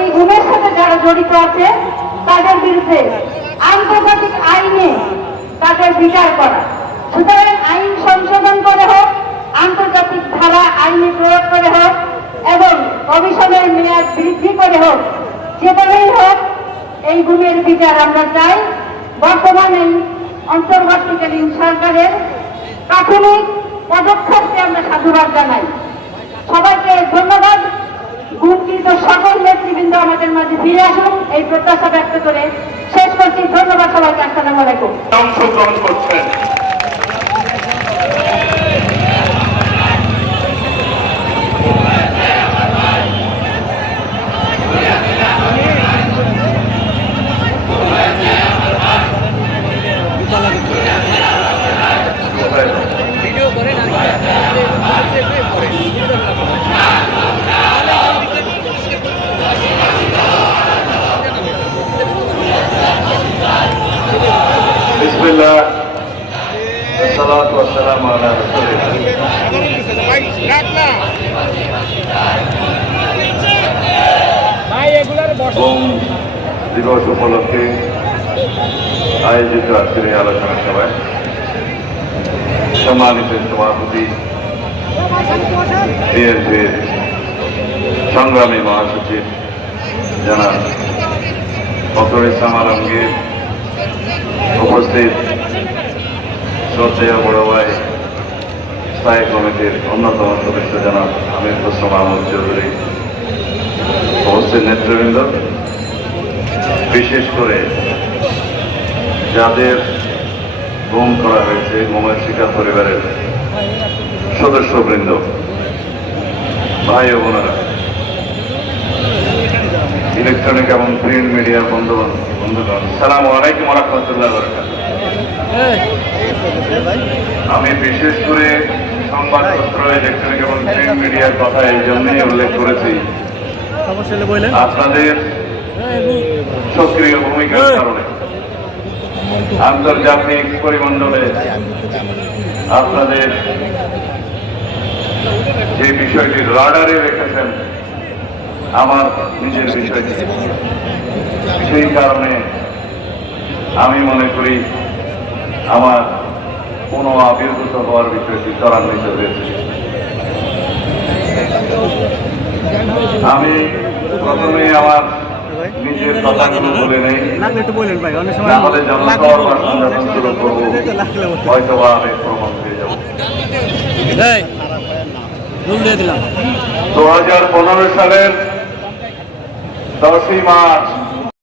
এই গুণের সাথে যারা জড়িত আছে, তাদের বিরুদ্ধে আন্তর্জাতিক আইনে তাদের বিচার করা। সুতরাং আইন সংশোধন করে হোক, আন্তর্জাতিক ধারা আইনে প্রয়োগ করে হোক, এবং কমিশনের মেয়াদ বৃদ্ধি করে হোক, যেভাবেই হোক, এই গুণের বিচার আমরা চাই। বর্তমানে অন্তর্বর্তীকালীন সরকারের প্রাথমিক পদক্ষেপকে আমরা সাধুবাদ জানাই। সবাইকে ধন্যবাদ। এই প্রত্যাশা ব্যক্ত করে শেষ করছি। ধন্যবাদ সবাইকে। আসসালামু আলাইকুম। অংশগ্রহণ করছেন। ভিডিও বিসমিল্লাহ والصلاة والسلام على رسول الله ভাই এগুলার বস এবং দিবস উপলক্ষে আয়োজিত আজকের এই আলোচনা সভায় সম্মানিত সভাপতি বিএনপির সংগ্রামী মহাসচিব জানান ফখর ইসলাম আলমগীর উপস্থিত শ্রদ্ধেয় বড় ভাই স্থায়ী কমিটির অন্যতম সদস্য জানান আমির হোসেন মাহমুদ চৌধুরী উপস্থিত নেতৃবৃন্দ। বিশেষ করে যাদের গুম করা হয়েছে মোমের শিকার পরিবারের সদস্যবৃন্দ, ভাই বোনেরা। ইলেকট্রনিক এবং প্রিন্ট মিডিয়ার বন্ধু বন্ধুগণ সালাম আলাইকুম রহমতুল্লাহ আমি বিশেষ করে সংবাদপত্র ইলেকট্রনিক এবং প্রিন্ট মিডিয়ার কথা এই জন্যই উল্লেখ করেছি। আপনাদের সক্রিয় ভূমিকার কারণে। আন্তর্জাতিক পরিমণ্ডলে আপনাদের যে বিষয়টি রাডারে রেখেছেন আমার নিজের বিষয়টি সেই কারণে আমি মনে করি আমার কোনো আবির্ভূত হওয়ার বিষয়টি ত্বরান্বিত হয়েছে আমি প্রথমে আমার নিজের কথাগুলো বলে নেই। লাগলে একটু বললেন ভাই অনেক সময় না হলে জনসভার ভাষণ যখন শুরু করব। হয়তো বা আমি প্রমাণ পেয়ে যাব। দু হাজার পনেরো সালের দশই মার্চ